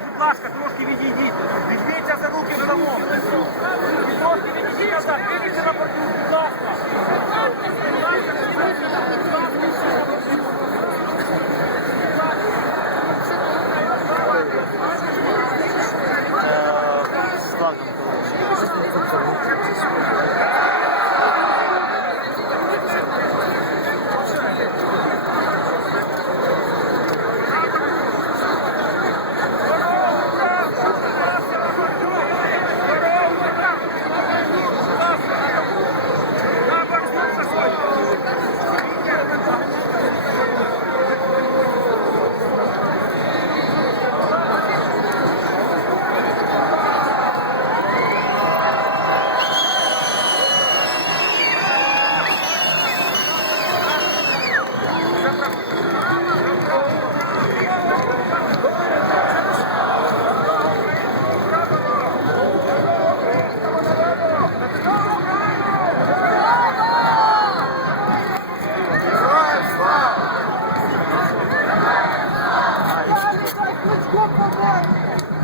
будь ласка, трошки відійдіть. Візьміться за руки в замок. por favor.